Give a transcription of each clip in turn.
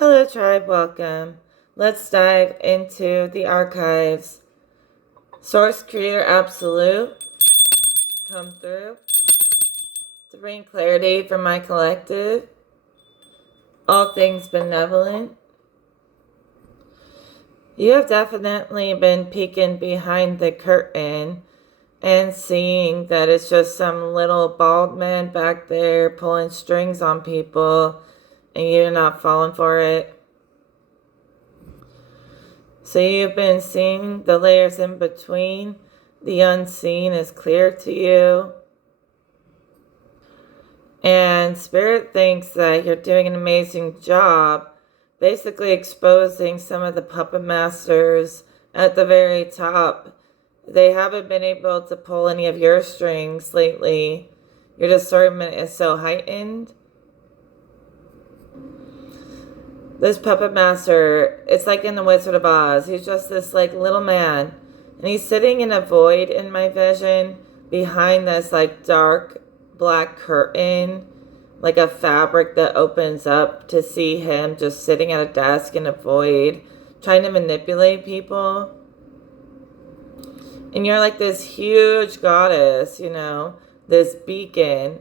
Hello, tribe. Welcome. Let's dive into the archives. Source Creator Absolute, come through to bring clarity for my collective. All things benevolent. You have definitely been peeking behind the curtain and seeing that it's just some little bald man back there pulling strings on people and you're not falling for it. So you've been seeing the layers in between. The unseen is clear to you. And Spirit thinks that you're doing an amazing job basically exposing some of the puppet masters at the very top. They haven't been able to pull any of your strings lately. Your discernment is so heightened. This puppet master, it's like in the Wizard of Oz. He's just this like little man. And he's sitting in a void in my vision behind this like dark black curtain, like a fabric that opens up to see him just sitting at a desk in a void, trying to manipulate people. And you're like this huge goddess, this beacon.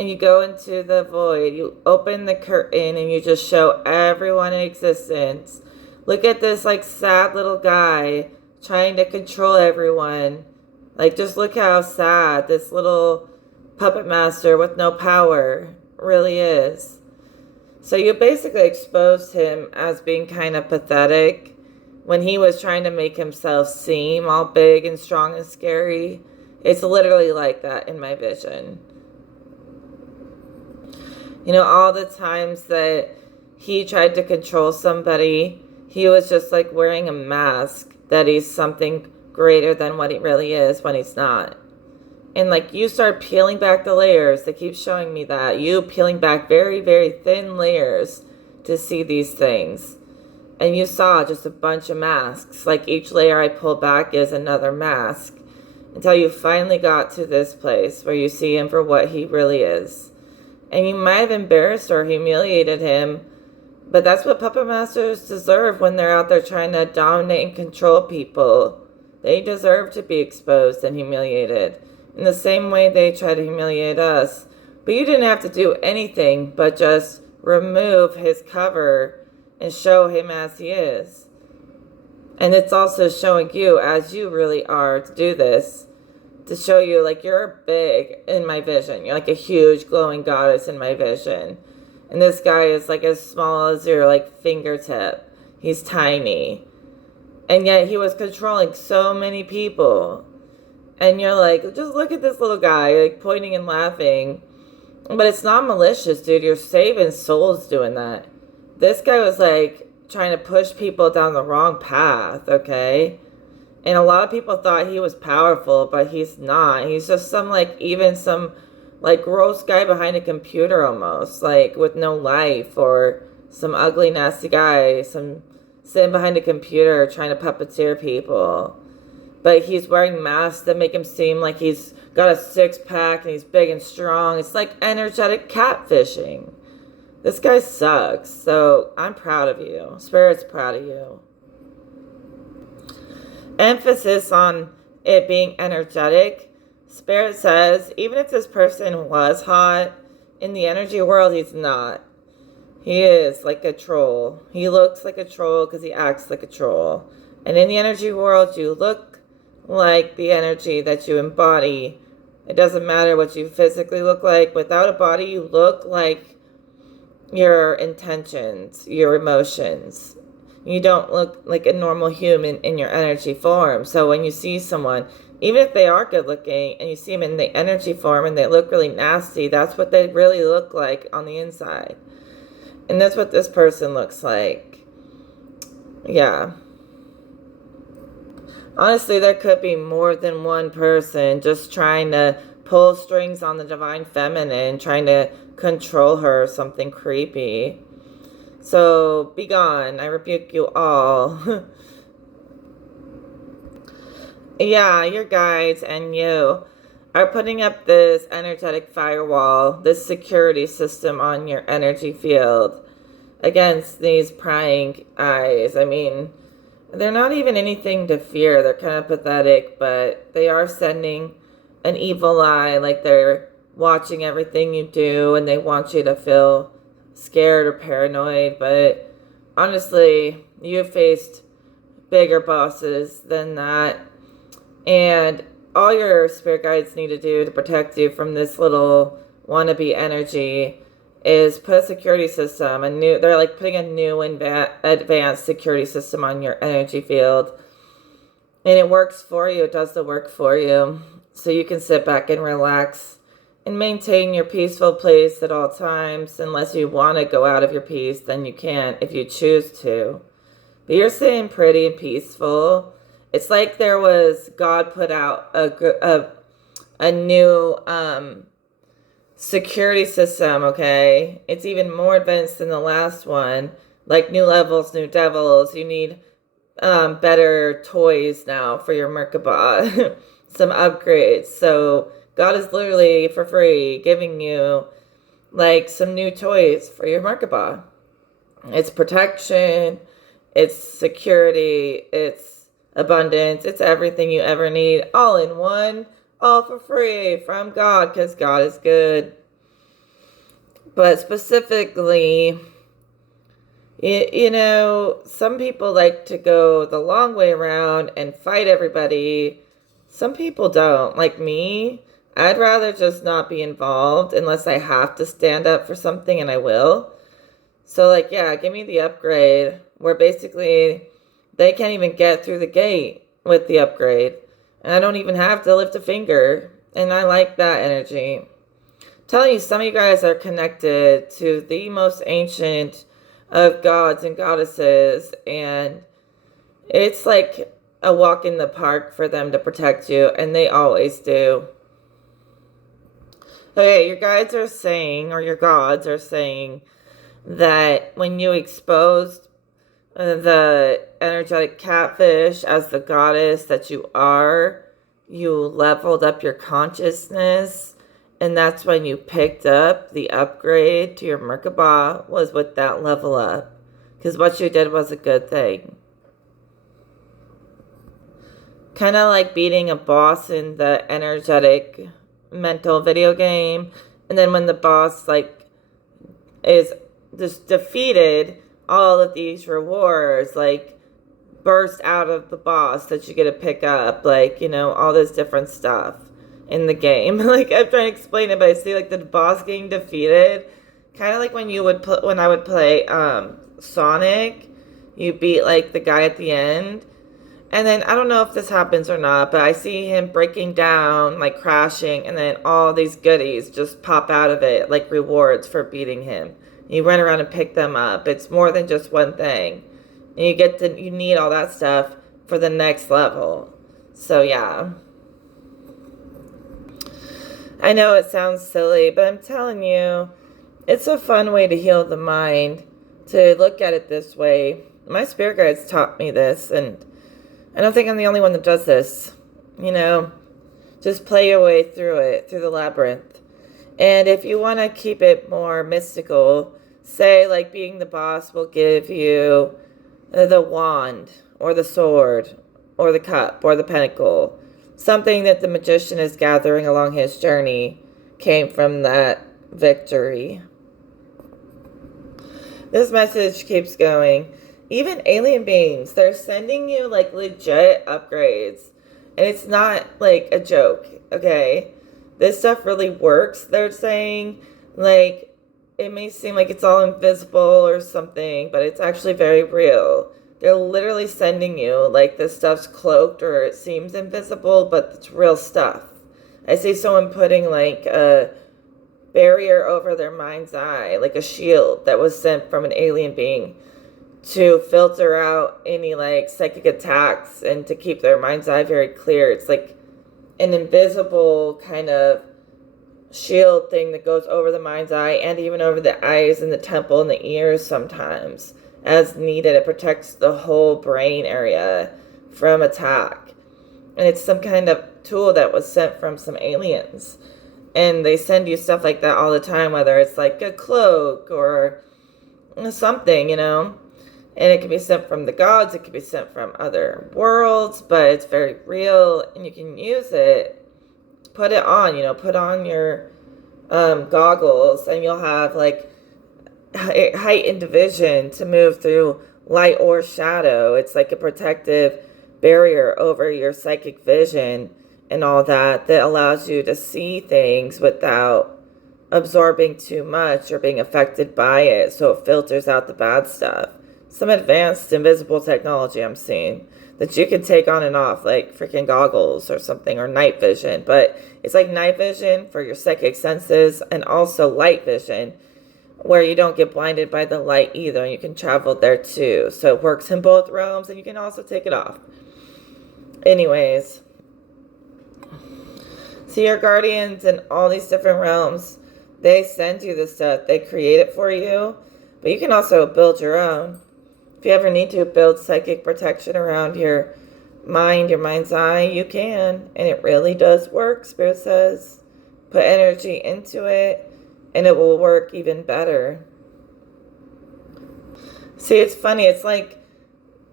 And you go into the void, you open the curtain, and you just show everyone in existence. Look at this like sad little guy trying to control everyone. Like, just look how sad this little puppet master with no power really is. So you basically exposed him as being kind of pathetic when he was trying to make himself seem all big and strong and scary. It's literally like that in my vision. All the times that he tried to control somebody, he was just like wearing a mask that he's something greater than what he really is when he's not. And like you start peeling back the layers, they keep showing me that. You peeling back very, very thin layers to see these things. And you saw just a bunch of masks. Like each layer I pull back is another mask. Until you finally got to this place where you see him for what he really is. And you might have embarrassed or humiliated him, but that's what puppet masters deserve when they're out there trying to dominate and control people. They deserve to be exposed and humiliated in the same way they try to humiliate us. But you didn't have to do anything but just remove his cover and show him as he is. And it's also showing you as you really are to do this. To show you, like, you're big in my vision. You're like a huge glowing goddess in my vision. And this guy is like as small as your like fingertip. He's tiny. And yet he was controlling so many people. And you're like, just look at this little guy, like pointing and laughing. But it's not malicious, dude. You're saving souls doing that. This guy was like trying to push people down the wrong path, okay? And a lot of people thought he was powerful, but he's not. He's just some gross guy behind a computer almost, like with no life, or some ugly, nasty guy, some sitting behind a computer trying to puppeteer people. But he's wearing masks that make him seem like he's got a six-pack and he's big and strong. It's like energetic catfishing. This guy sucks, so I'm proud of you. Spirit's proud of you. Emphasis on it being energetic. Spirit says, even if this person was hot, in the energy world, he's not. He is like a troll. He looks like a troll because he acts like a troll. And in the energy world, you look like the energy that you embody. It doesn't matter what you physically look like. Without a body, you look like your intentions, your emotions. You don't look like a normal human in your energy form. So when you see someone, even if they are good looking and you see them in the energy form and they look really nasty, that's what they really look like on the inside. And that's what this person looks like. Yeah. Honestly, there could be more than one person just trying to pull strings on the divine feminine, trying to control her or something creepy. So, be gone. I rebuke you all. Yeah, your guides and you are putting up this energetic firewall, this security system on your energy field. against these prying eyes. I mean, they're not even anything to fear. They're kind of pathetic, but they are sending an evil eye, like they're watching everything you do and they want you to feel scared or paranoid. But honestly, you've faced bigger bosses than that. And all your spirit guides need to do to protect you from this little wannabe energy is put a security system, they're like putting a new advanced security system on your energy field. And it works for you, it does the work for you. So you can sit back and relax and maintain your peaceful place at all times. Unless you want to go out of your peace, then you can if you choose to. But you're staying pretty and peaceful. It's like there was, God put out a new security system, okay? It's even more advanced than the last one. Like new levels, new devils. You need better toys now for your Merkaba. Some upgrades. So God is literally for free giving you like some new toys for your Merkaba. It's protection, it's security, it's abundance, it's everything you ever need, all in one, all for free from God, because God is good. But specifically, you know, some people like to go the long way around and fight everybody. Some people don't. Like me, I'd rather just not be involved unless I have to stand up for something, and I will. So, like, yeah, give me the upgrade where basically they can't even get through the gate with the upgrade. And I don't even have to lift a finger. And I like that energy. I'm telling you, some of you guys are connected to the most ancient of gods and goddesses. And it's like a walk in the park for them to protect you. And they always do. Okay, your guides are saying, or your gods are saying, that when you exposed the energetic catfish as the goddess that you are, you leveled up your consciousness, and that's when you picked up the upgrade to your Merkaba, was with that level up, because what you did was a good thing. Kind of like beating a boss in the energetic mental video game, and then when the boss like is just defeated, all of these rewards like burst out of the boss that you get to pick up, like, you know, all this different stuff in the game. Like, I'm trying to explain it, but I see like the boss getting defeated, kind of like when you would when I would play Sonic, you beat like the guy at the end, and then I don't know if this happens or not, but I see him breaking down, like crashing, and then all these goodies just pop out of it, like rewards for beating him. You run around and pick them up. It's more than just one thing. And you need all that stuff for the next level. So yeah. I know it sounds silly, but I'm telling you, it's a fun way to heal the mind, to look at it this way. My spirit guides taught me this, and I don't think I'm the only one that does this. You know, just play your way through it, through the labyrinth. And if you want to keep it more mystical, say like being the boss will give you the wand or the sword or the cup or the pentacle. Something that the magician is gathering along his journey came from that victory. This message keeps going. Even alien beings, they're sending you like legit upgrades. And it's not like a joke, okay? This stuff really works, they're saying. Like, it may seem like it's all invisible or something, but it's actually very real. They're literally sending you, like, this stuff's cloaked or it seems invisible, but it's real stuff. I see someone putting, like, a barrier over their mind's eye, like a shield that was sent from an alien being to filter out any, like, psychic attacks and to keep their mind's eye very clear. It's like an invisible kind of shield thing that goes over the mind's eye and even over the eyes and the temple and the ears sometimes as needed. It protects the whole brain area from attack. And it's some kind of tool that was sent from some aliens. And they send you stuff like that all the time, whether it's like a cloak or something, and it can be sent from the gods, it can be sent from other worlds, but it's very real, and you can use it. Put it on, put on your goggles, and you'll have like heightened vision to move through light or shadow. It's like a protective barrier over your psychic vision and all that allows you to see things without absorbing too much or being affected by it, so it filters out the bad stuff. Some advanced invisible technology I'm seeing that you can take on and off, like freaking goggles or something, or night vision. But it's like night vision for your psychic senses, and also light vision where you don't get blinded by the light either, and you can travel there too. So it works in both realms, and you can also take it off. Anyways, so your guardians in all these different realms, they send you this stuff. They create it for you, but you can also build your own. If you ever need to build psychic protection around your mind, your mind's eye, you can. And it really does work, Spirit says. Put energy into it, and it will work even better. See, it's funny. It's like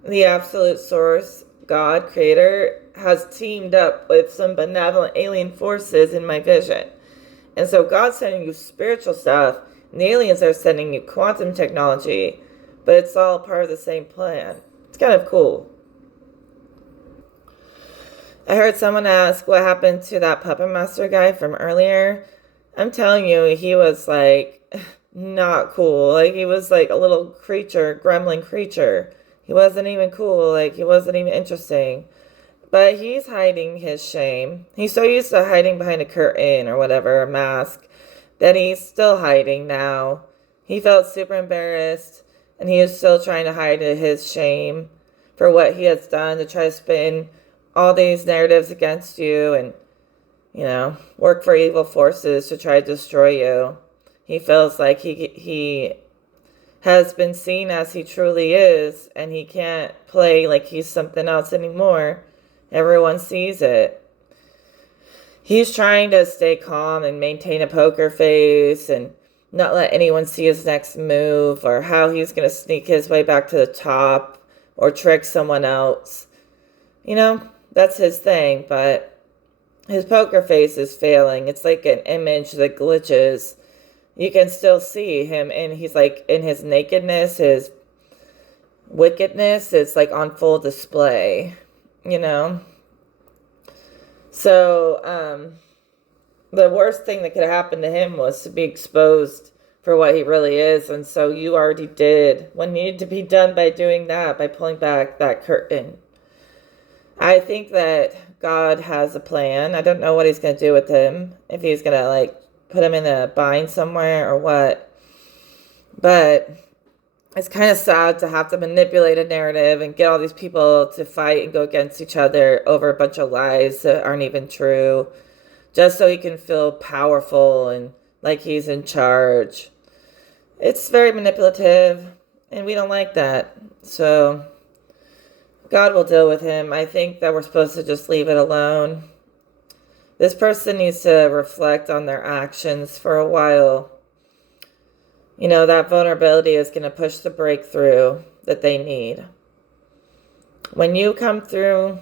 the absolute source, God, creator, has teamed up with some benevolent alien forces in my vision. And so God's sending you spiritual stuff, and the aliens are sending you quantum technology, but it's all part of the same plan. It's kind of cool. I heard someone ask what happened to that puppet master guy from earlier. I'm telling you, he was like not cool. Like he was like a little creature, gremlin creature. He wasn't even cool. Like he wasn't even interesting. But he's hiding his shame. He's so used to hiding behind a curtain or whatever, a mask, that he's still hiding now. He felt super embarrassed, and he is still trying to hide his shame for what he has done to try to spin all these narratives against you and, work for evil forces to try to destroy you. He feels like he has been seen as he truly is, and he can't play like he's something else anymore. Everyone sees it. He's trying to stay calm and maintain a poker face and not let anyone see his next move or how he's going to sneak his way back to the top or trick someone else. That's his thing, but his poker face is failing. It's like an image that glitches. You can still see him, and he's like in his nakedness, his wickedness is like on full display, So, the worst thing that could happen to him was to be exposed for what he really is. And so you already did what needed to be done by doing that, by pulling back that curtain. I think that God has a plan. I don't know what he's going to do with him, if he's going to put him in a bind somewhere or what. But it's kind of sad to have to manipulate a narrative and get all these people to fight and go against each other over a bunch of lies that aren't even true, just so he can feel powerful and like he's in charge. It's very manipulative, and we don't like that. So God will deal with him. I think that we're supposed to just leave it alone. This person needs to reflect on their actions for a while. That vulnerability is going to push the breakthrough that they need. When you come through,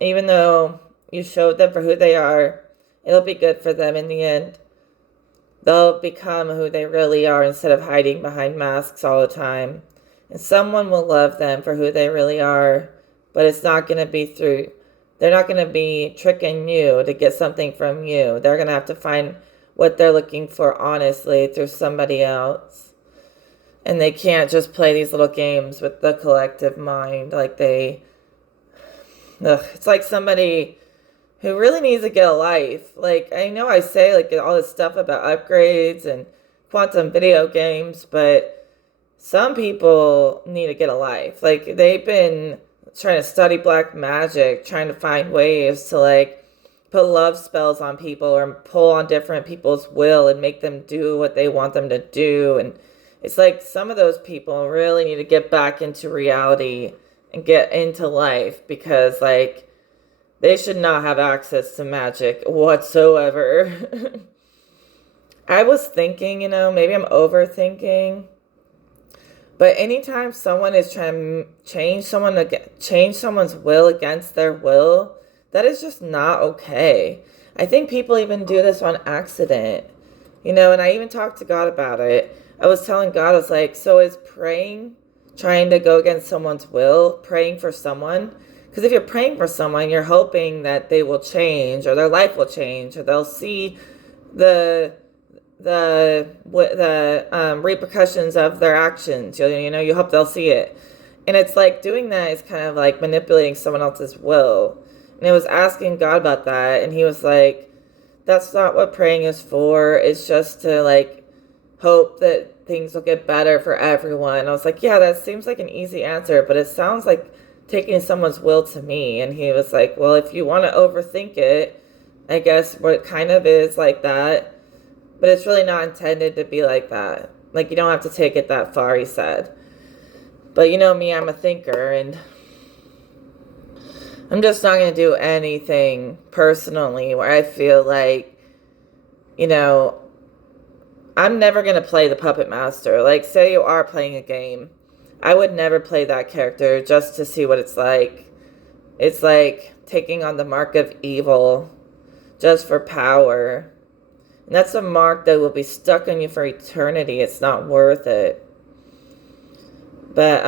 even though you showed them for who they are, it'll be good for them in the end. They'll become who they really are instead of hiding behind masks all the time. And someone will love them for who they really are, but it's not going to be they're not going to be tricking you to get something from you. They're going to have to find what they're looking for honestly through somebody else. And they can't just play these little games with the collective mind it's like somebody who really needs to get a life. I know I say all this stuff about upgrades and quantum video games, but some people need to get a life. They've been trying to study black magic, trying to find ways to put love spells on people or pull on different people's will and make them do what they want them to do. And it's like some of those people really need to get back into reality and get into life, because they should not have access to magic whatsoever. I was thinking, maybe I'm overthinking, But anytime someone is trying to change someone's will against their will, that is just not okay. I think people even do this on accident. And I even talked to God about it. I was telling God, I was like, so is praying trying to go against someone's will, praying for someone? Because if you're praying for someone, you're hoping that they will change or their life will change or they'll see the repercussions of their actions. You hope they'll see it. And it's like doing that is kind of like manipulating someone else's will. And I was asking God about that, and he was like, that's not what praying is for. It's just to like hope that things will get better for everyone. I was like, yeah, that seems like an easy answer, but it sounds like taking someone's will to me. And he was like, well, if you want to overthink it, I guess what kind of is like that. But it's really not intended to be like that. Like, you don't have to take it that far, he said. But you know me, I'm a thinker, and I'm just not going to do anything personally where I feel like, I'm never going to play the puppet master. Like, say you are playing a game. I would never play that character just to see what it's like. It's like taking on the mark of evil just for power. And that's a mark that will be stuck on you for eternity. It's not worth it. But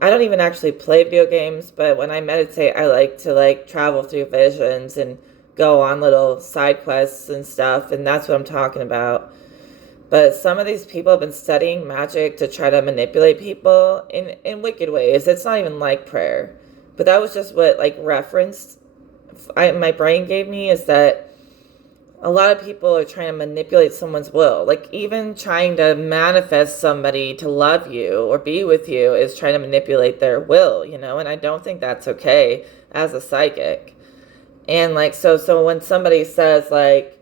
I don't even actually play video games, but when I meditate, I like to like travel through visions and go on little side quests and stuff, and that's what I'm talking about. But some of these people have been studying magic to try to manipulate people in wicked ways. It's not even like prayer. But that was just what like referenced my brain gave me, is that a lot of people are trying to manipulate someone's will. Like even trying to manifest somebody to love you or be with you is trying to manipulate their will, and I don't think that's okay as a psychic. And like, so when somebody says like,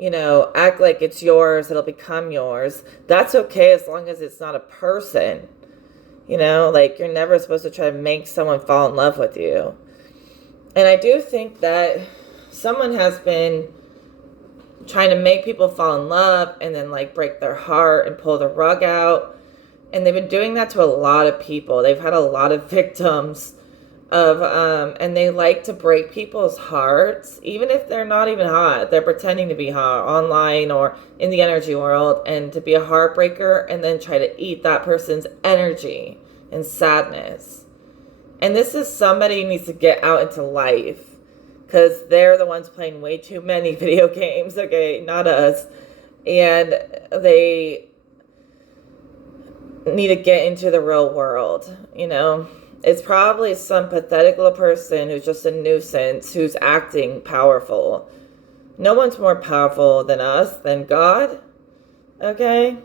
act like it's yours, it'll become yours. That's okay as long as it's not a person. Like you're never supposed to try to make someone fall in love with you. And I do think that someone has been trying to make people fall in love and then like break their heart and pull the rug out. And they've been doing that to a lot of people. They've had a lot of victims of and they like to break people's hearts, even if they're not even hot. They're pretending to be hot online or in the energy world, and to be a heartbreaker and then try to eat that person's energy and sadness. And this is somebody who needs to get out into life, because they're the ones playing way too many video games, okay? Not us. And they need to get into the real world, It's probably some pathetic little person who's just a nuisance, who's acting powerful. No one's more powerful than us, than God, okay?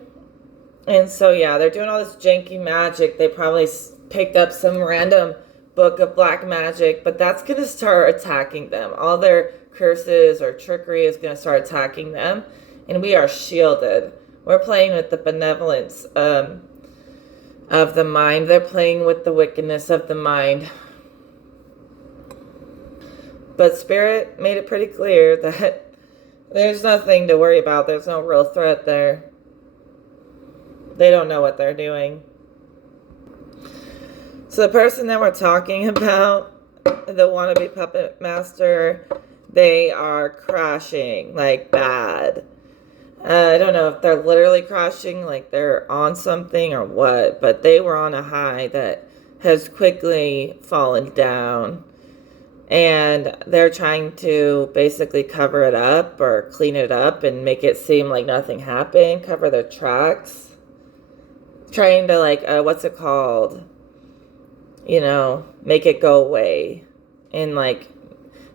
And so, yeah, they're doing all this janky magic. They probably picked up some random book of black magic, but that's going to start attacking them. All their curses or trickery is going to start attacking them, and we are shielded. We're playing with the benevolence of the mind. They're playing with the wickedness of the mind. But Spirit made it pretty clear that there's nothing to worry about. There's no real threat there. They don't know what they're doing. So the person that we're talking about, the wannabe puppet master, they are crashing like bad. I don't know if they're literally crashing, like they're on something or what, but they were on a high that has quickly fallen down. And they're trying to basically cover it up or clean it up and make it seem like nothing happened, cover their tracks. Trying to like, what's it called? Make it go away. And like,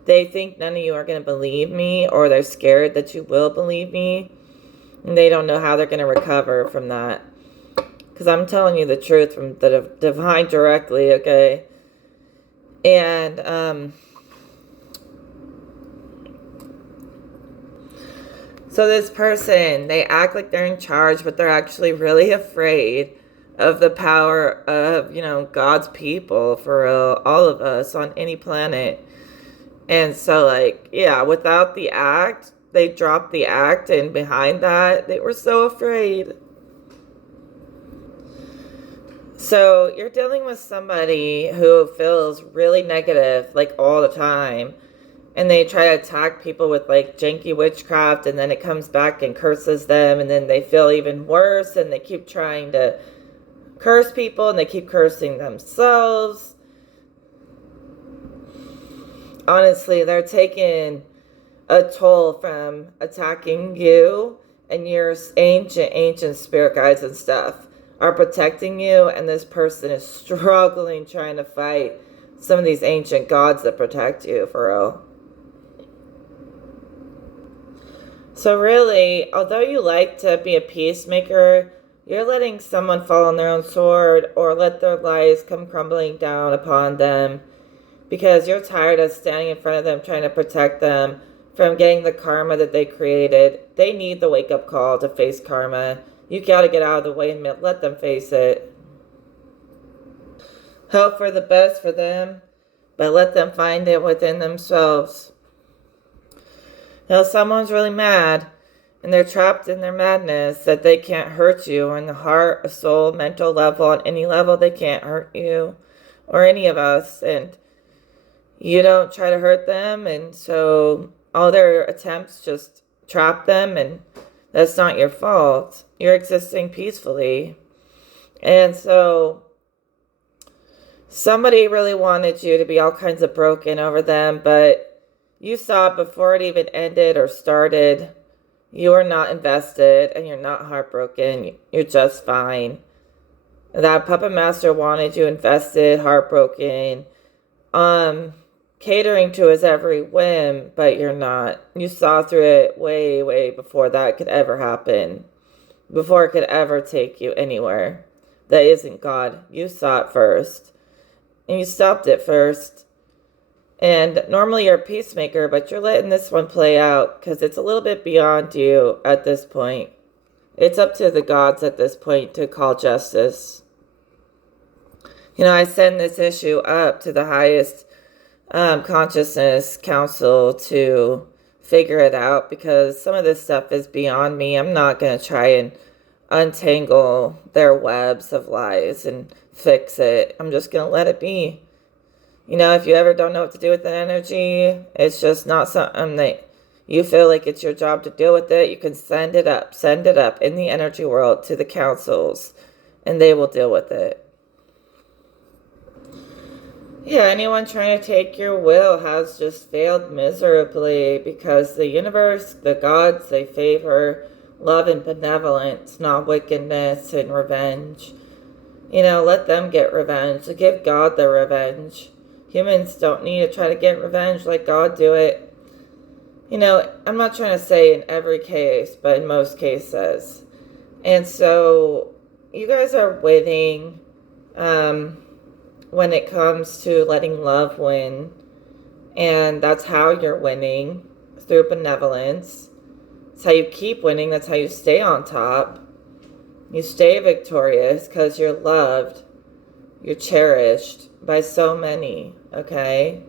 they think none of you are going to believe me, or they're scared that you will believe me. And they don't know how they're going to recover from that. Because I'm telling you the truth from the divine directly, okay? And, so this person, they act like they're in charge, but they're actually really afraid of the power of, God's people, for real, all of us on any planet. And so, like, yeah, without the act, they dropped the act, and behind that, they were so afraid. So you're dealing with somebody who feels really negative like all the time. And they try to attack people with like janky witchcraft, and then it comes back and curses them, and then they feel even worse, and they keep trying to curse people, and they keep cursing themselves. Honestly, they're taking a toll from attacking you, and your ancient spirit guides and stuff are protecting you, and this person is struggling trying to fight some of these ancient gods that protect you, for real. So really, although you like to be a peacemaker, you're letting someone fall on their own sword or let their lies come crumbling down upon them because you're tired of standing in front of them trying to protect them from getting the karma that they created. They need the wake-up call to face karma. You gotta get out of the way and let them face it. Hope for the best for them, but let them find it within themselves. Now, someone's really mad, and they're trapped in their madness that they can't hurt you in the heart, a soul, mental level, on any level. They can't hurt you or any of us, and you don't try to hurt them, and so all their attempts just trap them, and that's not your fault. You're existing peacefully. And so somebody really wanted you to be all kinds of broken over them, but you saw it before it even ended or started. You are not invested, and you're not heartbroken. You're just fine. That puppet master wanted you invested, heartbroken, catering to his every whim, but you're not. You saw through it way, way before that could ever happen, before it could ever take you anywhere that isn't God. You saw it first, and you stopped it first. And normally you're a peacemaker, but you're letting this one play out because it's a little bit beyond you at this point. It's up to the gods at this point to call justice. You know, I send this issue up to the highest consciousness council to figure it out because some of this stuff is beyond me. I'm not going to try and untangle their webs of lies and fix it. I'm just going to let it be. You know, if you ever don't know what to do with an energy, it's just not something that you feel like it's your job to deal with it, you can send it up in the energy world to the councils, and they will deal with it. Yeah, anyone trying to take your will has just failed miserably because the universe, the gods, they favor love and benevolence, not wickedness and revenge. You know, let them get revenge. Give God the revenge. Humans don't need to try to get revenge like God do it. You know, I'm not trying to say in every case, but in most cases. And so you guys are winning when it comes to letting love win. And that's how you're winning, through benevolence. That's how you keep winning. That's how you stay on top. You stay victorious because you're loved. You're cherished by so many, okay?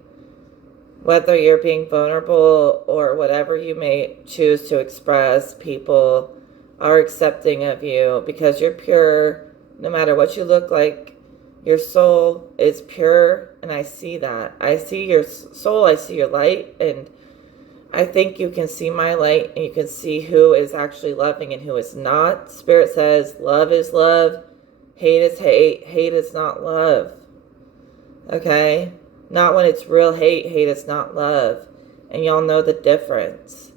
Whether you're being vulnerable or whatever you may choose to express, people are accepting of you because you're pure. No matter what you look like, your soul is pure, and I see that. I see your soul, I see your light, and I think you can see my light, and you can see who is actually loving and who is not. Spirit says love is love, hate is hate, hate is not love. Okay? Not when it's real hate, hate is not love. And y'all know the difference.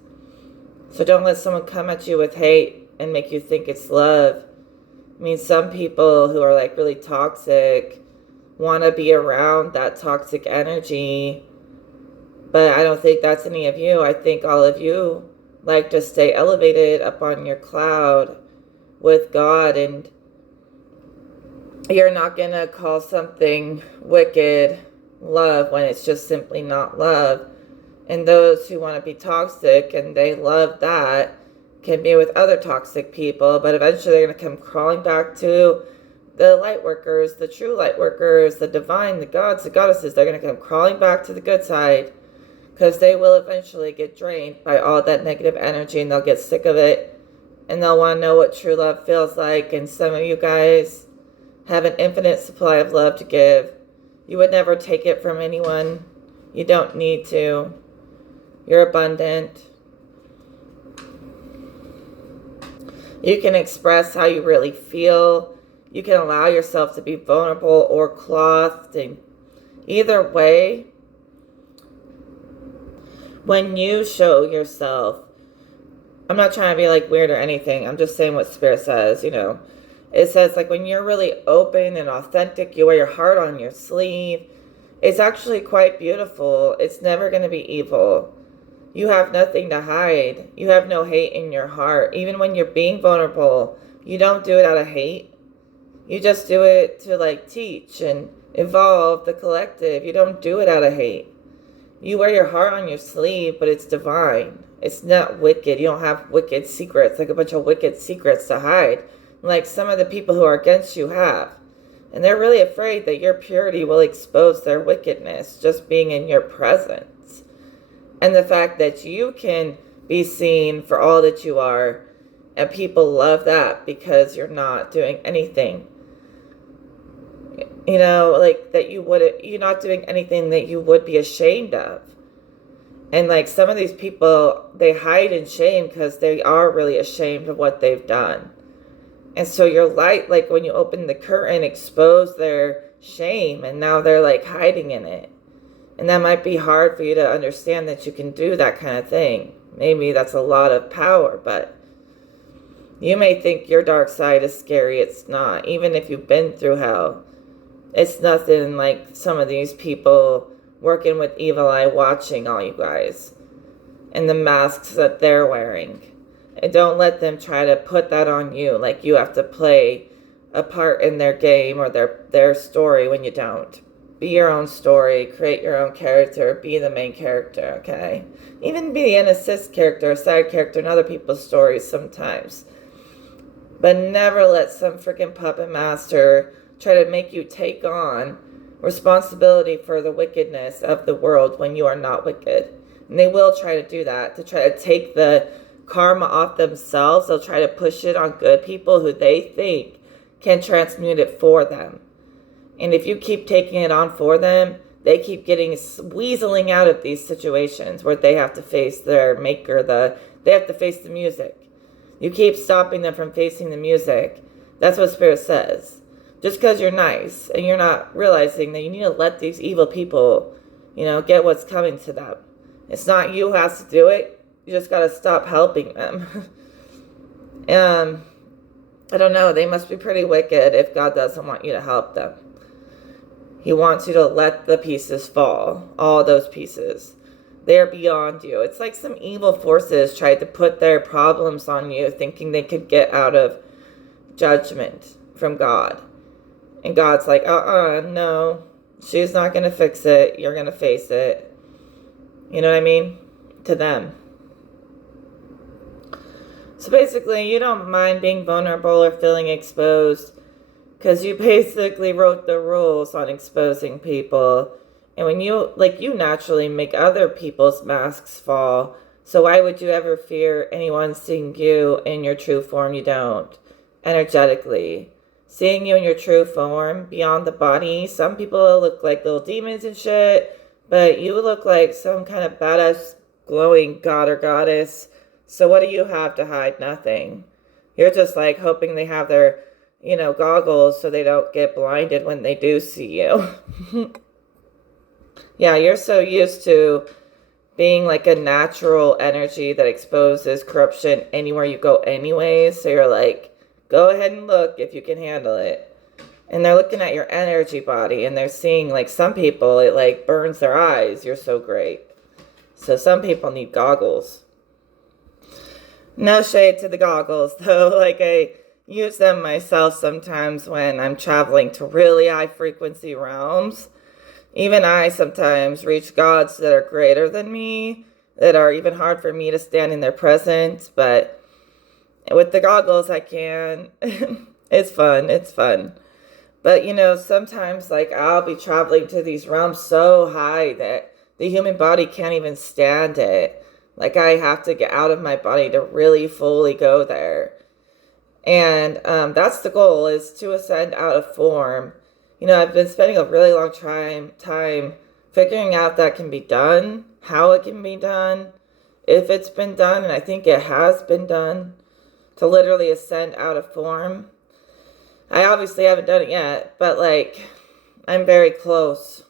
So don't let someone come at you with hate and make you think it's love. I mean, some people who are like really toxic want to be around that toxic energy, but I don't think that's any of you. I think all of you like to stay elevated up on your cloud with God, and you're not going to call something wicked love when it's just simply not love. And those who want to be toxic and they love that can be with other toxic people, but eventually they're going to come crawling back to the light workers, the true light workers, the divine, the gods, the goddesses. They're going to come crawling back to the good side because they will eventually get drained by all that negative energy, and they'll get sick of it, and they'll want to know what true love feels like. And some of you guys, have an infinite supply of love to give. You would never take it from anyone. You don't need to. You're abundant. You can express how you really feel. You can allow yourself to be vulnerable or clothed. And either way, when you show yourself, I'm not trying to be like weird or anything. I'm just saying what Spirit says, It says like when you're really open and authentic, you wear your heart on your sleeve. It's actually quite beautiful. It's never going to be evil. You have nothing to hide. You have no hate in your heart. Even when you're being vulnerable, you don't do it out of hate. You just do it to like teach and evolve the collective. You don't do it out of hate. You wear your heart on your sleeve, but it's divine. It's not wicked. You don't have wicked secrets, like a bunch of wicked secrets to hide, like some of the people who are against you have. And they're really afraid that your purity will expose their wickedness just being in your presence. And the fact that you can be seen for all that you are, and people love that because you're not doing anything. Like that you're not doing anything that you would be ashamed of. And like some of these people, they hide in shame because they are really ashamed of what they've done. And so your light, like when you open the curtain, expose their shame, and now they're like hiding in it. And that might be hard for you to understand that you can do that kind of thing. Maybe that's a lot of power, but you may think your dark side is scary. It's not. Even if you've been through hell, it's nothing like some of these people working with Evil Eye watching all you guys and the masks that they're wearing. And don't let them try to put that on you, like you have to play a part in their game or their story when you don't. Be your own story, create your own character, be the main character, okay? Even be an assist character, a side character in other people's stories sometimes. But never let some freaking puppet master try to make you take on responsibility for the wickedness of the world when you are not wicked. And they will try to do that, to try to take the karma off themselves. They'll try to push it on good people who they think can transmute it for them. And if you keep taking it on for them, they keep getting weaseling out of these situations where they have to face their maker, they have to face the music. You keep stopping them from facing the music. That's what Spirit says. Just because you're nice and you're not realizing that you need to let these evil people, get what's coming to them. It's not you who has to do it. You just got to stop helping them. I don't know. They must be pretty wicked if God doesn't want you to help them. He wants you to let the pieces fall. All those pieces. They're beyond you. It's like some evil forces tried to put their problems on you, thinking they could get out of judgment from God. And God's like, no. She's not going to fix it. You're going to face it. You know what I mean? To them. So basically, you don't mind being vulnerable or feeling exposed because you basically wrote the rules on exposing people. And when you naturally make other people's masks fall. So why would you ever fear anyone seeing you in your true form? You don't. Energetically. Seeing you in your true form, beyond the body. Some people look like little demons and shit. But you look like some kind of badass, glowing god or goddess. So what do you have to hide? Nothing. You're just like hoping they have their, goggles so they don't get blinded when they do see you. Yeah, you're so used to being like a natural energy that exposes corruption anywhere you go anyways. So you're like, go ahead and look if you can handle it. And they're looking at your energy body and they're seeing like some people, it like burns their eyes. You're so great. So some people need goggles. No shade to the goggles though. Like I use them myself sometimes when I'm traveling to really high frequency realms. Even I sometimes reach gods that are greater than me, that are even hard for me to stand in their presence. But with the goggles, I can. It's fun. But, sometimes, like, I'll be traveling to these realms so high that the human body can't even stand it. Like, I have to get out of my body to really fully go there. And that's the goal, is to ascend out of form. I've been spending a really long time figuring out that can be done, how it can be done, if it's been done, and I think it has been done, to literally ascend out of form. I obviously haven't done it yet, but like, I'm very close.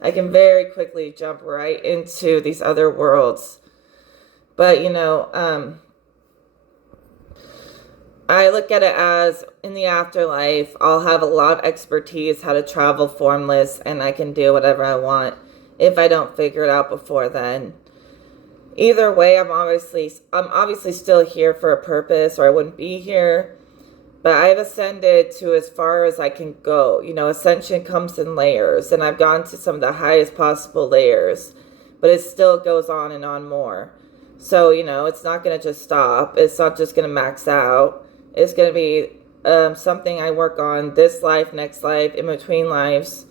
I can very quickly jump right into these other worlds. But, I look at it as in the afterlife, I'll have a lot of expertise how to travel formless, and I can do whatever I want if I don't figure it out before then. Either way, I'm obviously still here for a purpose, or I wouldn't be here. But I've ascended to as far as I can go. Ascension comes in layers, and I've gone to some of the highest possible layers, but it still goes on and on more. So, it's not going to just stop. It's not just going to max out. It's going to be something I work on this life, next life, in between lives.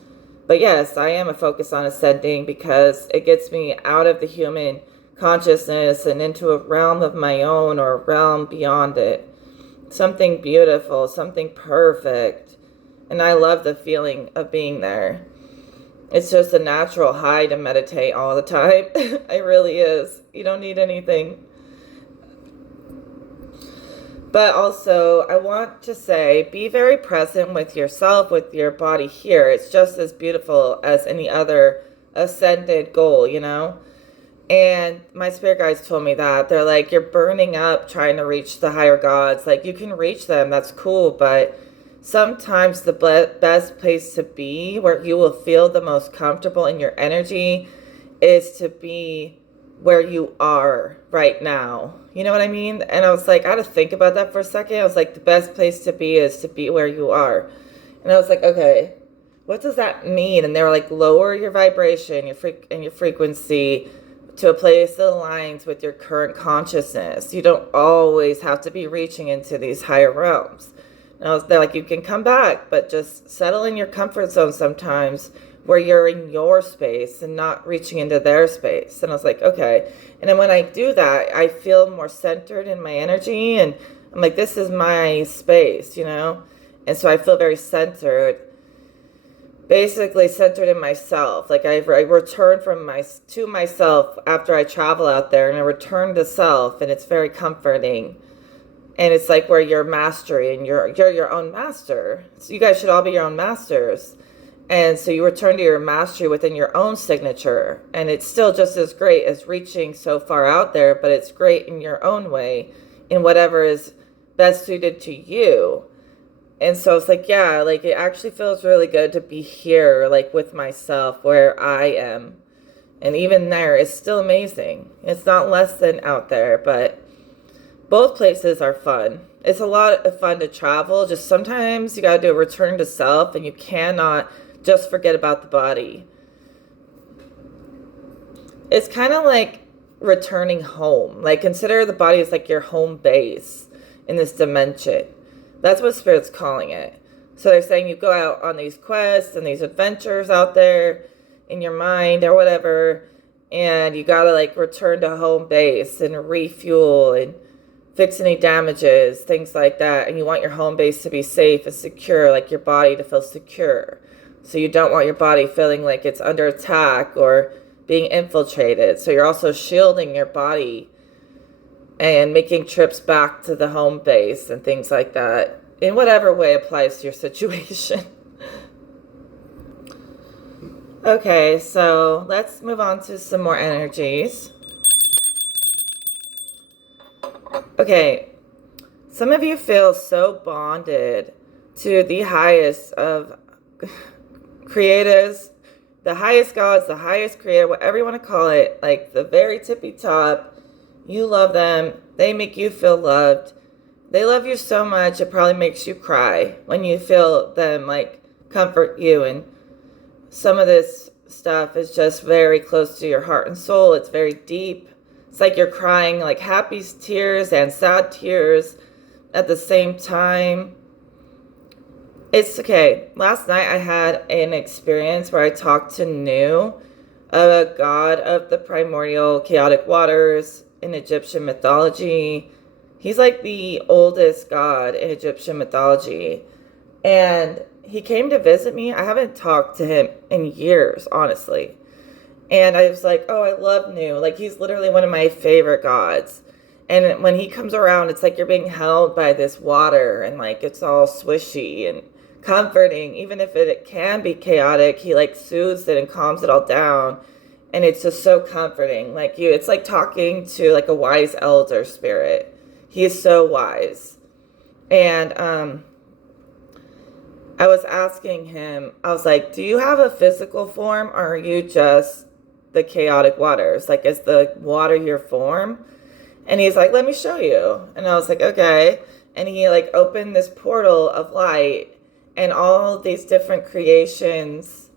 But yes, I am a focus on ascending because it gets me out of the human consciousness and into a realm of my own, or a realm beyond it. Something beautiful, something perfect. And I love the feeling of being there. It's just a natural high to meditate all the time. It really is. You don't need anything. But also, I want to say, be very present with yourself, with your body here. It's just as beautiful as any other ascended goal, And my spirit guides told me that. They're like, you're burning up trying to reach the higher gods. Like, you can reach them, that's cool, but sometimes the best place to be, where you will feel the most comfortable in your energy, is to be where you are right now. You know what I mean? And I was like, I had to think about that for a second. I was like, the best place to be is to be where you are. And I was like, okay, what does that mean? And they were like, lower your vibration, your frequency to a place that aligns with your current consciousness. You don't always have to be reaching into these higher realms. And they're like, you can come back, but just settle in your comfort zone sometimes, where you're in your space and not reaching into their space. And I was like, okay. And then when I do that, I feel more centered in my energy, and I'm like, this is my space, And so I feel very centered, basically centered in myself. Like I return to myself after I travel out there, and I return to self, and it's very comforting. And it's like where you're mastery, and you're your own master. So you guys should all be your own masters. And so you return to your mastery within your own signature. And it's still just as great as reaching so far out there, but it's great in your own way, in whatever is best suited to you. And so it's like, yeah, like it actually feels really good to be here, like with myself, where I am. And even there, it's still amazing. It's not less than out there, but both places are fun. It's a lot of fun to travel. Just sometimes you got to do a return to self, and you cannot just forget about the body. It's kind of like returning home. Like, consider the body as like your home base in this dimension. That's what Spirit's calling it. So they're saying you go out on these quests and these adventures out there in your mind or whatever, and you gotta like return to home base and refuel and fix any damages, things like that. And you want your home base to be safe and secure, like your body to feel secure. So you don't want your body feeling like it's under attack or being infiltrated. So you're also shielding your body and making trips back to the home base and things like that, in whatever way applies to your situation. Okay, so let's move on to some more energies. Okay, some of you feel so bonded to the highest of creators, the highest gods, the highest creator, whatever you want to call it, like the very tippy top. You love them. They make you feel loved. They love you so much, it probably makes you cry when you feel them like comfort you. And some of this stuff is just very close to your heart and soul. It's very deep. It's like you're crying like happy tears and sad tears at the same time. It's okay. Last night I had an experience where I talked to Nu, a god of the primordial chaotic waters in Egyptian mythology. He's like the oldest god in Egyptian mythology. And he came to visit me. I haven't talked to him in years, honestly. And I was like, oh, I love Nu. Like, he's literally one of my favorite gods. And when he comes around, it's like you're being held by this water and like it's all swishy and comforting. Even if it can be chaotic, he like soothes it and calms it all down. And it's just so comforting. Like it's like talking to like a wise elder spirit. He is so wise. And I was asking him, I was like, do you have a physical form or are you just the chaotic waters? Like, is the water your form? And he's like, let me show you. And I was like, okay. And he like opened this portal of light and all these different creations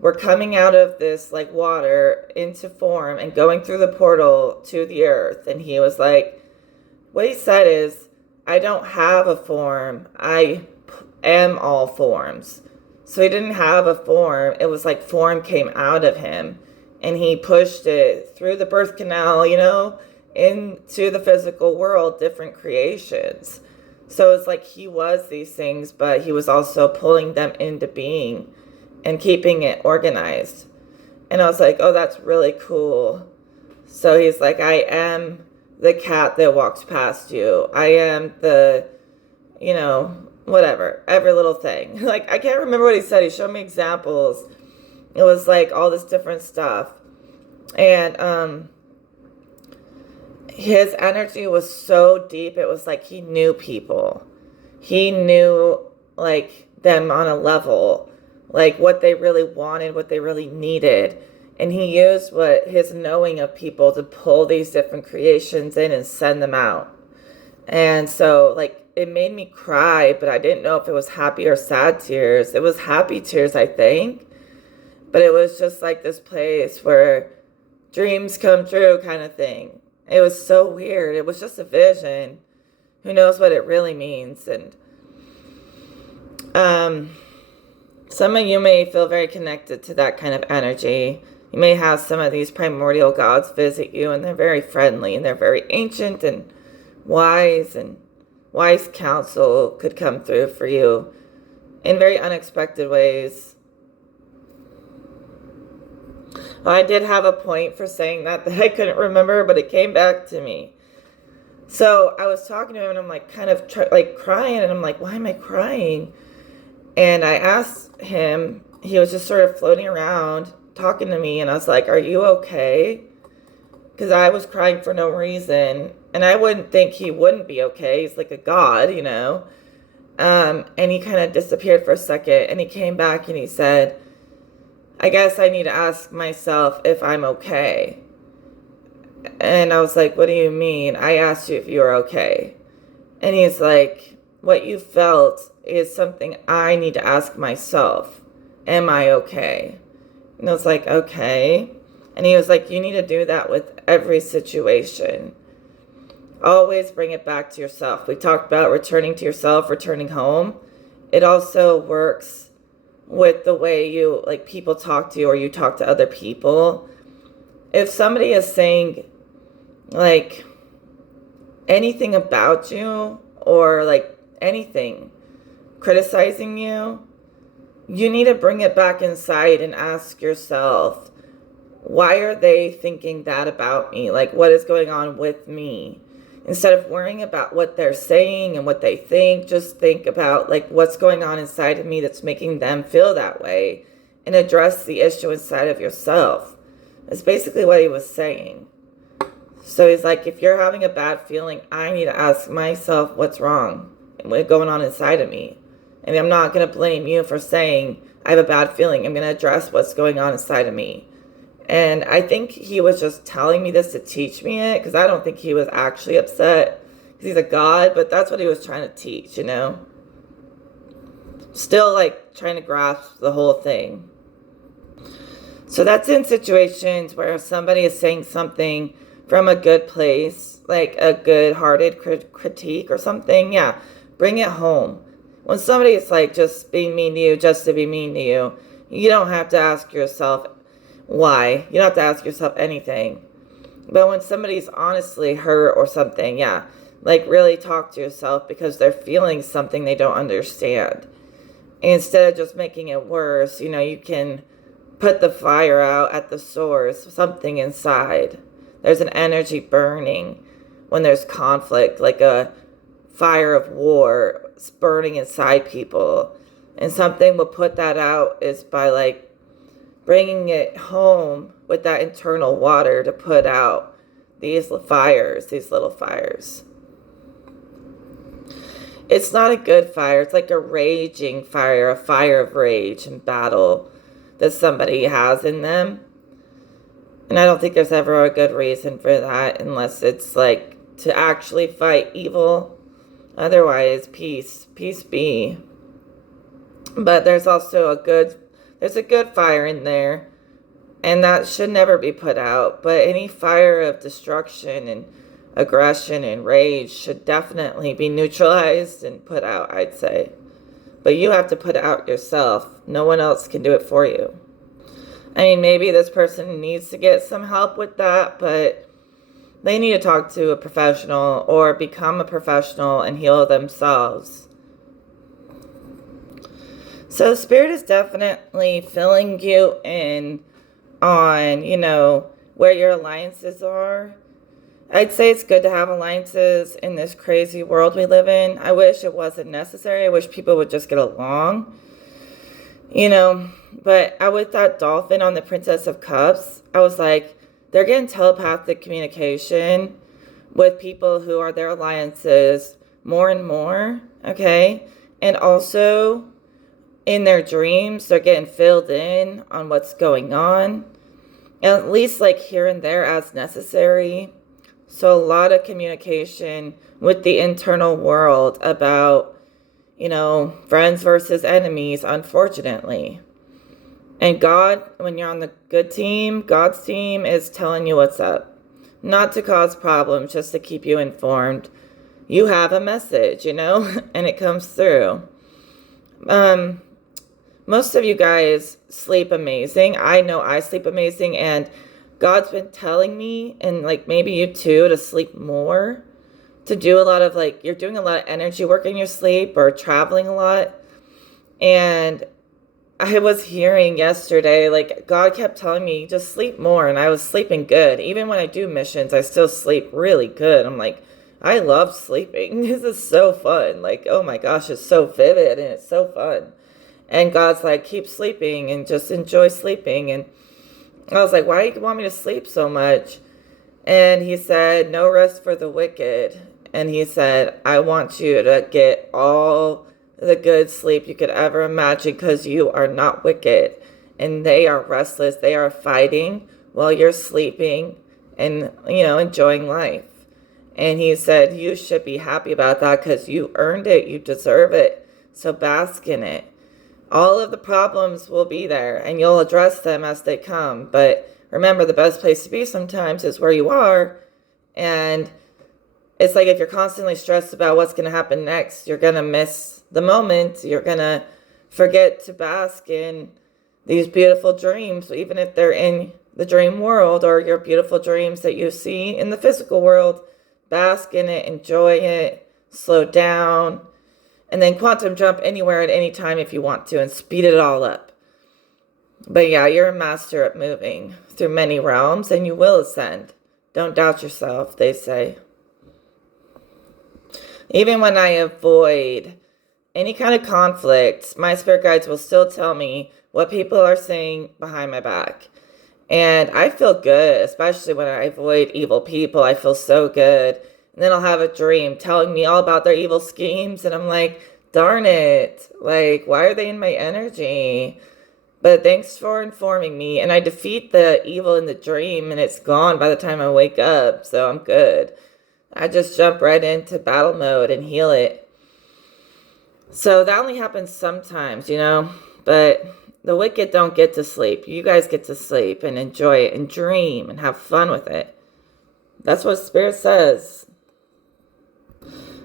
were coming out of this like water into form and going through the portal to the earth. And he was like, what he said is, I don't have a form. I am all forms. So he didn't have a form. It was like form came out of him and he pushed it through the birth canal, into the physical world, different creations. So it's like he was these things, but he was also pulling them into being and keeping it organized. And I was like, oh, that's really cool. So he's like, I am the cat that walks past you. I am the, whatever, every little thing. Like, I can't remember what he said. He showed me examples. It was like all this different stuff. And his energy was so deep. It was like he knew people. He knew like them on a level, like what they really wanted, what they really needed. And he used his knowing of people to pull these different creations in and send them out. And so like it made me cry, but I didn't know if it was happy or sad tears. It was happy tears, I think. But it was just like this place where dreams come true kind of thing. It was so weird. It was just a vision. Who knows what it really means? And some of you may feel very connected to that kind of energy. You may have some of these primordial gods visit you, and they're very friendly, and they're very ancient and wise counsel could come through for you in very unexpected ways. I did have a point for saying that I couldn't remember, but it came back to me. So I was talking to him and I'm like kind of like crying and I'm like, why am I crying? And I asked him, he was just sort of floating around talking to me and I was like, are you okay? Because I was crying for no reason and I wouldn't think he wouldn't be okay. He's like a god, And he kind of disappeared for a second and he came back and he said, I guess I need to ask myself if I'm okay. And I was like, what do you mean? I asked you if you were okay. And he's like, what you felt is something I need to ask myself. Am I okay? And I was like, okay. And he was like, you need to do that with every situation. Always bring it back to yourself. We talked about returning to yourself, returning home. It also works with the way you like people talk to you or you talk to other people. If somebody is saying like anything about you or like anything criticizing you, you need to bring it back inside and ask yourself, why are they thinking that about me? Like, what is going on with me? Instead of worrying about what they're saying and what they think, just think about like what's going on inside of me that's making them feel that way and address the issue inside of yourself. That's basically what he was saying. So he's like, if you're having a bad feeling, I need to ask myself what's wrong and what's going on inside of me. And I'm not going to blame you for saying I have a bad feeling. I'm going to address what's going on inside of me. And I think he was just telling me this to teach me it, because I don't think he was actually upset, because he's a god, but that's what he was trying to teach, Still, like, trying to grasp the whole thing. So that's in situations where somebody is saying something from a good place, like a good-hearted critique or something, yeah, bring it home. When somebody is, like, just being mean to you just to be mean to you, you don't have to ask yourself why. You don't have to ask yourself anything. But when somebody's honestly hurt or something, yeah, Like, really talk to yourself because they're feeling something they don't understand. Instead of just making it worse, you can put the fire out at the source, something inside. There's an energy burning when there's conflict, like a fire of war burning inside people. And something will put that out is by like bringing it home with that internal water to put out these fires, these little fires. It's not a good fire. It's like a raging fire, a fire of rage and battle that somebody has in them. And I don't think there's ever a good reason for that unless it's like to actually fight evil. Otherwise, peace be. But there's also a good fire in there, and that should never be put out. But any fire of destruction and aggression and rage should definitely be neutralized and put out, I'd say. But you have to put it out yourself. No one else can do it for you. I mean, maybe this person needs to get some help with that, but they need to talk to a professional or become a professional and heal themselves. So Spirit is definitely filling you in on, where your alliances are. I'd say it's good to have alliances in this crazy world we live in. I wish it wasn't necessary. I wish people would just get along. But with that dolphin on the Princess of Cups, I was like, they're getting telepathic communication with people who are their alliances more and more, okay? And also, in their dreams, they're getting filled in on what's going on, at least like here and there as necessary. So a lot of communication with the internal world about, friends versus enemies, unfortunately. And God, when you're on the good team, God's team is telling you what's up. Not to cause problems, just to keep you informed. You have a message, and it comes through. Most of you guys sleep amazing. I know I sleep amazing, and God's been telling me, and like maybe you too, to sleep more, to do a lot of you're doing a lot of energy work in your sleep or traveling a lot. And I was hearing yesterday, God kept telling me, just sleep more. And I was sleeping good. Even when I do missions, I still sleep really good. I'm like, I love sleeping. This is so fun. Oh my gosh, it's so vivid and it's so fun. And God's like, keep sleeping and just enjoy sleeping. And I was like, why do you want me to sleep so much? And he said, no rest for the wicked. And he said, I want you to get all the good sleep you could ever imagine because you are not wicked. And they are restless. They are fighting while you're sleeping and, enjoying life. And he said, you should be happy about that because you earned it. You deserve it. So bask in it. All of the problems will be there and you'll address them as they come. But remember, the best place to be sometimes is where you are. And it's like if you're constantly stressed about what's going to happen next, you're going to miss the moment. You're going to forget to bask in these beautiful dreams, even if they're in the dream world or your beautiful dreams that you see in the physical world. Bask in it, enjoy it, slow down, and then quantum jump anywhere at any time if you want to and speed it all up. But yeah, you're a master at moving through many realms and you will ascend. Don't doubt yourself, they say. Even when I avoid any kind of conflict, my spirit guides will still tell me what people are saying behind my back. And I feel good, especially when I avoid evil people. I feel so good. And then I'll have a dream telling me all about their evil schemes. And I'm like, darn it. Why are they in my energy? But thanks for informing me. And I defeat the evil in the dream and it's gone by the time I wake up. So I'm good. I just jump right into battle mode and heal it. So that only happens sometimes, But the wicked don't get to sleep. You guys get to sleep and enjoy it and dream and have fun with it. That's what Spirit says.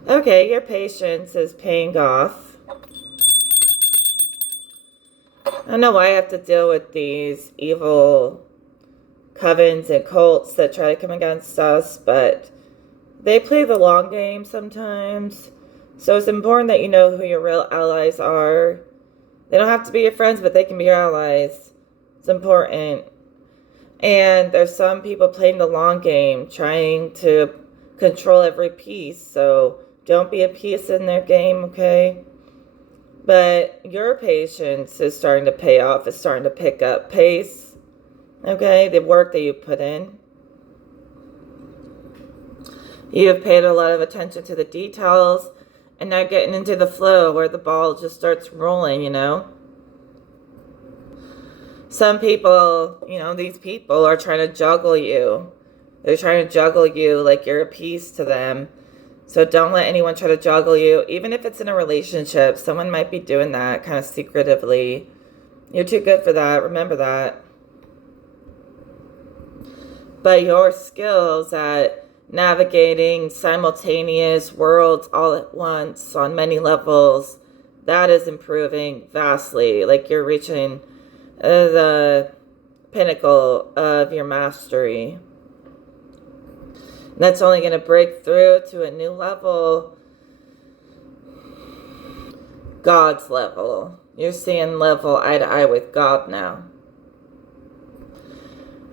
Okay, your patience is paying off. I don't know why I have to deal with these evil covens and cults that try to come against us, but They play the long game sometimes. So it's important that you know who your real allies are. They don't have to be your friends, but they can be your allies. It's important. And there's some people playing the long game, trying to control every piece. So don't be a piece in their game, okay? But your patience is starting to pay off. It's starting to pick up pace, okay? The work that you put in. You have paid a lot of attention to the details, and now getting into the flow where the ball just starts rolling, Some people, these people are trying to juggle you. They're trying to juggle you like you're a piece to them. So don't let anyone try to juggle you. Even if it's in a relationship, someone might be doing that kind of secretively. You're too good for that. Remember that. But your skills at navigating simultaneous worlds all at once on many levels, that is improving vastly. Like you're reaching the pinnacle of your mastery. And that's only going to break through to a new level. God's level. You're seeing level eye to eye with God now.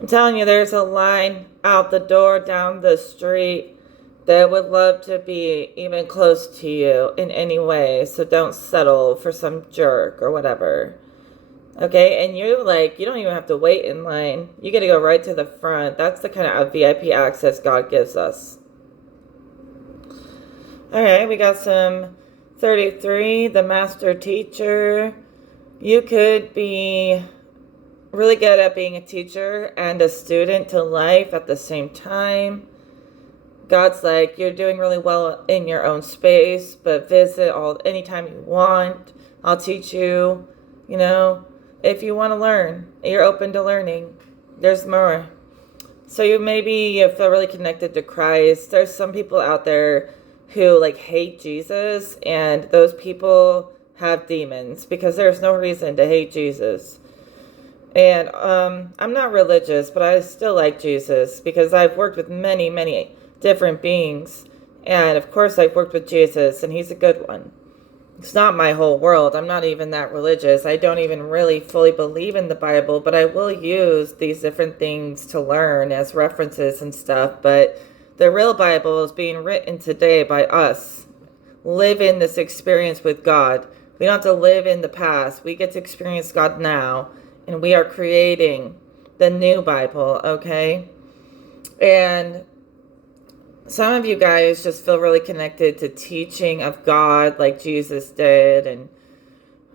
I'm telling you, there's a line out the door down the street that would love to be even close to you in any way. So don't settle for some jerk or whatever. Okay, and you don't even have to wait in line. You get to go right to the front. That's the kind of VIP access God gives us. All right, we got some 33, the master teacher. You could be really good at being a teacher and a student to life at the same time. God's like, you're doing really well in your own space, but visit anytime you want. I'll teach you, if you want to learn, you're open to learning. There's more. So you feel really connected to Christ. There's some people out there who hate Jesus, and those people have demons because there's no reason to hate Jesus. And I'm not religious, but I still like Jesus because I've worked with many, many different beings. And of course I've worked with Jesus, and he's a good one. It's not my whole world. I'm not even that religious. I don't even really fully believe in the Bible, but I will use these different things to learn as references and stuff. But the real Bible is being written today by us. Live in this experience with God. We don't have to live in the past. We get to experience God now, and we are creating the new Bible, okay? And some of you guys just feel really connected to teaching of God like Jesus did, and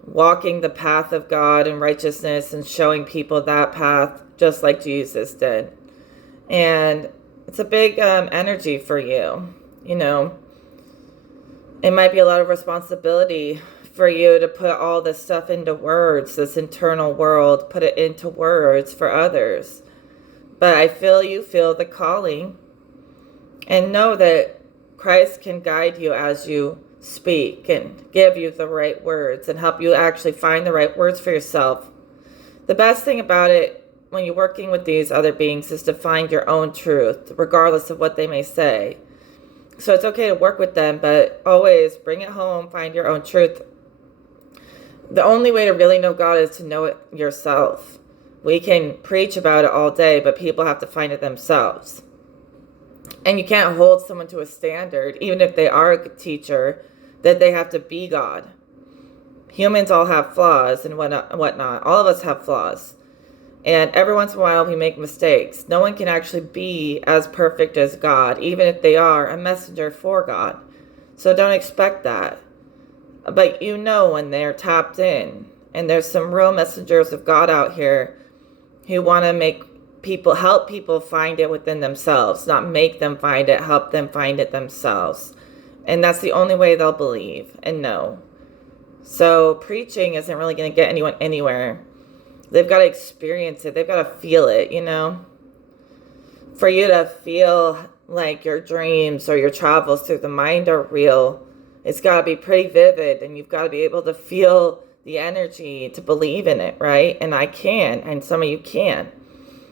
walking the path of God and righteousness and showing people that path just like Jesus did. And it's a big energy for you, It might be a lot of responsibility for you to put all this stuff into words, this internal world, put it into words for others. But I feel the calling. And know that Christ can guide you as you speak and give you the right words and help you actually find the right words for yourself. The best thing about it when you're working with these other beings is to find your own truth, regardless of what they may say. So it's okay to work with them, but always bring it home, find your own truth. The only way to really know God is to know it yourself. We can preach about it all day, but people have to find it themselves. And you can't hold someone to a standard, even if they are a teacher, that they have to be God. Humans all have flaws and whatnot. All of us have flaws. And every once in a while we make mistakes. No one can actually be as perfect as God, even if they are a messenger for God. So don't expect that. But when they're tapped in. And there's some real messengers of God out here who want to help people find it within themselves, not make them find it, help them find it themselves. And that's the only way they'll believe and know. So preaching isn't really going to get anyone anywhere. They've got to experience it. They've got to feel it, For you to feel like your dreams or your travels through the mind are real, it's got to be pretty vivid, and you've got to be able to feel the energy to believe in it, right? And I can, and some of you can.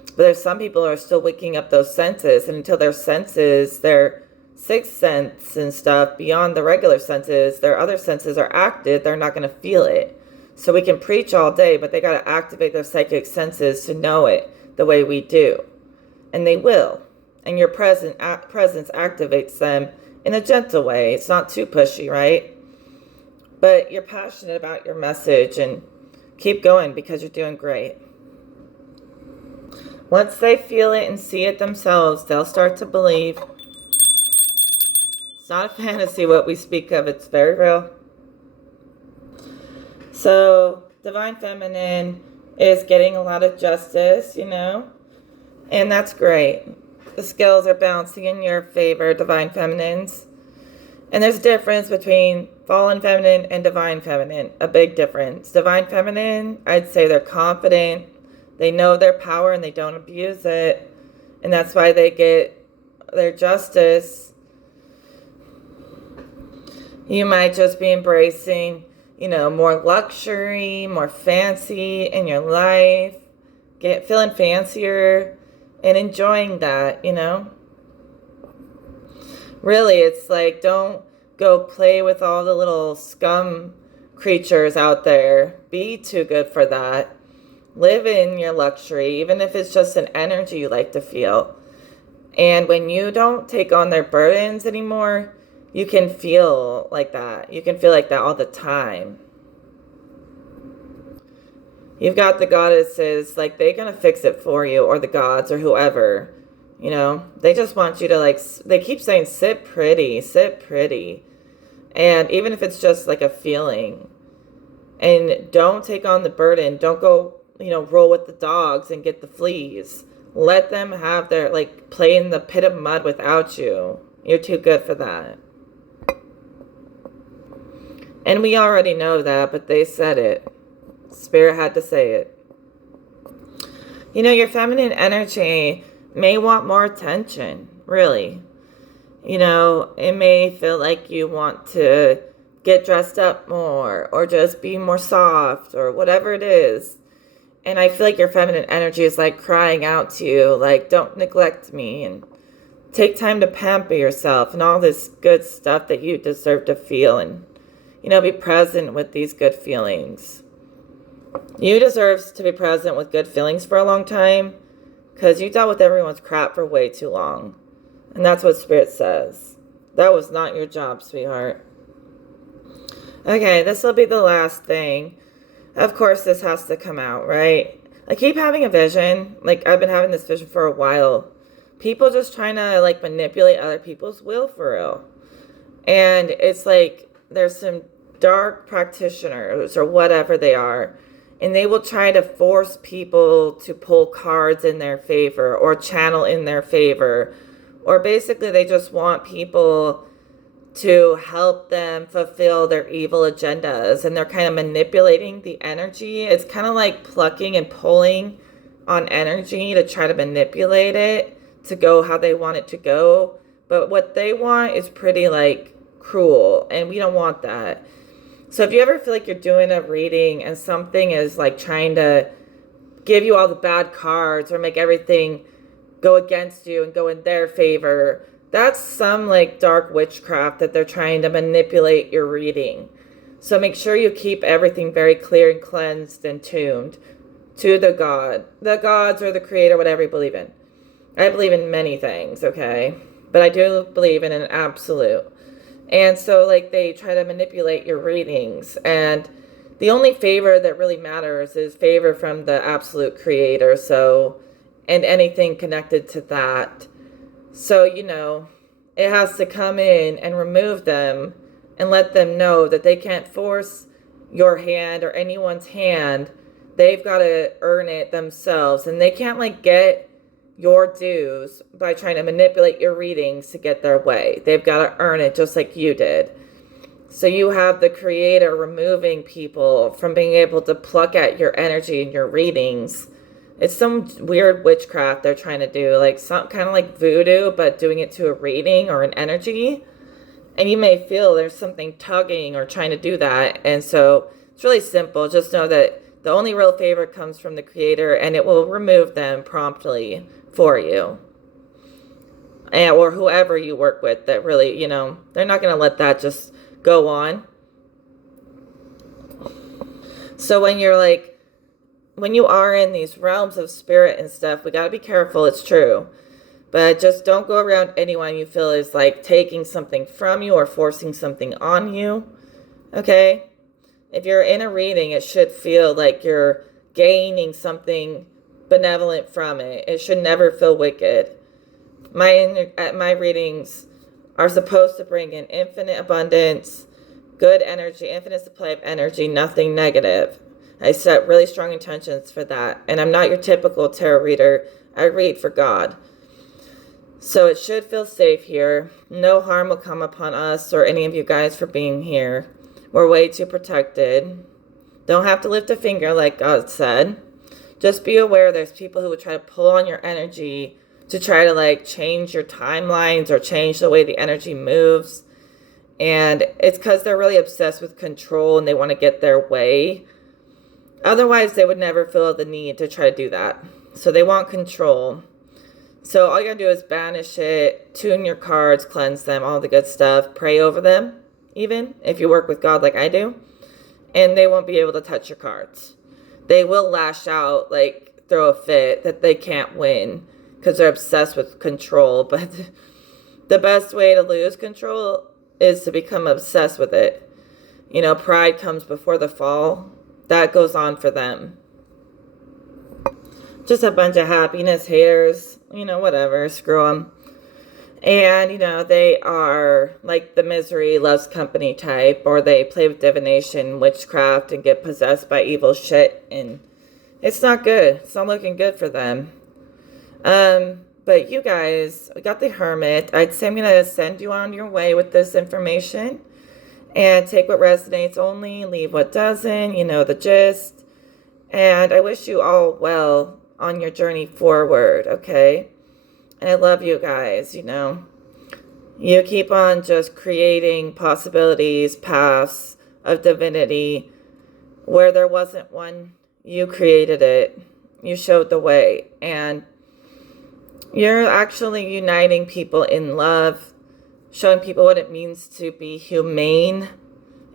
But there's some people who are still waking up those senses, and until their sixth sense and stuff beyond the regular senses, their other senses are active, they're not going to feel it. So we can preach all day, but they got to activate their psychic senses to know it the way we do. And they will. And your presence activates them in a gentle way. It's not too pushy, right? But you're passionate about your message, and keep going because you're doing great. Once they feel it and see it themselves, they'll start to believe. It's not a fantasy what we speak of, it's very real. So, Divine Feminine is getting a lot of justice, and that's great. The scales are bouncing in your favor, Divine Feminines. And there's a difference between Fallen Feminine and Divine Feminine, a big difference. Divine Feminine, I'd say they're confident, they know their power and they don't abuse it, and that's why they get their justice. You might just be embracing, more luxury, more fancy in your life, feeling fancier and enjoying that, Really, it's like, don't go play with all the little scum creatures out there. Be too good for that. Live in your luxury, even if it's just an energy you like to feel. And when you don't take on their burdens anymore, you can feel like that. You can feel like that all the time. You've got the goddesses, like, they're going to fix it for you, or the gods, or whoever. They just want you to, they keep saying, sit pretty, sit pretty. And even if it's just like a feeling. And don't take on the burden. Don't go, roll with the dogs and get the fleas. Let them have their, play in the pit of mud without you. You're too good for that. And we already know that, but they said it. Spirit had to say it. Your feminine energy may want more attention, really. It may feel like you want to get dressed up more or just be more soft or whatever it is. And I feel like your feminine energy is crying out to you, don't neglect me and take time to pamper yourself and all this good stuff that you deserve to feel, and, be present with these good feelings. You deserve to be present with good feelings for a long time, because you dealt with everyone's crap for way too long. And that's what Spirit says. That was not your job, sweetheart. Okay, this will be the last thing. Of course, this has to come out, right? I keep having a vision. I've been having this vision for a while. People just trying to, manipulate other people's will for real. And it's there's some dark practitioners or whatever they are, and they will try to force people to pull cards in their favor or channel in their favor. Or basically they just want people to help them fulfill their evil agendas. And they're kind of manipulating the energy. It's kind of like plucking and pulling on energy to try to manipulate it to go how they want it to go. But what they want is pretty cruel. And we don't want that. So if you ever feel like you're doing a reading and something is trying to give you all the bad cards or make everything go against you and go in their favor, that's some dark witchcraft that they're trying to manipulate your reading. So make sure you keep everything very clear and cleansed and tuned to the gods or the creator, whatever you believe in. I believe in many things, okay? But I do believe in an absolute. And so they try to manipulate your readings, and the only favor that really matters is favor from the absolute creator. So, and anything connected to that. So, it has to come in and remove them and let them know that they can't force your hand or anyone's hand. They've got to earn it themselves, and they can't get your dues by trying to manipulate your readings to get their way. They've got to earn it just like you did. So you have the creator removing people from being able to pluck at your energy and your readings. It's some weird witchcraft they're trying to do, some kind of like voodoo, but doing it to a reading or an energy. And you may feel there's something tugging or trying to do that. And so it's really simple. Just know that the only real favor comes from the creator, and it will remove them promptly for you. or whoever you work with that really, you know, they're not going to let that just go on. So when you're like, when you are in these realms of spirit and stuff, we got to be careful. It's true. But just don't go around anyone you feel is like taking something from you or forcing something on you. Okay? If you're in a reading, it should feel like you're gaining something benevolent from it. It should never feel wicked. My readings are supposed to bring in infinite abundance, good energy, infinite supply of energy, nothing negative. I set really strong intentions for that. And I'm not your typical tarot reader. I read for God. So it should feel safe here. No harm will come upon us or any of you guys for being here. We're way too protected. Don't have to lift a finger like God said. Just be aware there's people who would try to pull on your energy to try to like change your timelines or change the way the energy moves. And it's because they're really obsessed with control and they want to get their way. Otherwise, they would never feel the need to try to do that. So they want control. So all you gotta do is banish it, tune your cards, cleanse them, all the good stuff, pray over them, even if you work with God like I do, and they won't be able to touch your cards. They will lash out, like throw a fit that they can't win because they're obsessed with control. But the best way to lose control is to become obsessed with it. You know, pride comes before the fall. That goes on for them. Just a bunch of happiness haters, you know, whatever, screw them. And, you know, they are like the misery loves company type, or they play with divination, witchcraft, and get possessed by evil shit. And it's not good. It's not looking good for them. But you guys, we got the Hermit. I'd say I'm going to send you on your way with this information. And take what resonates only, leave what doesn't, you know the gist. And I wish you all well on your journey forward, okay? And I love you guys, you know. You keep on just creating possibilities, paths of divinity. Where there wasn't one, you created it. You showed the way. And you're actually uniting people in love, showing people what it means to be humane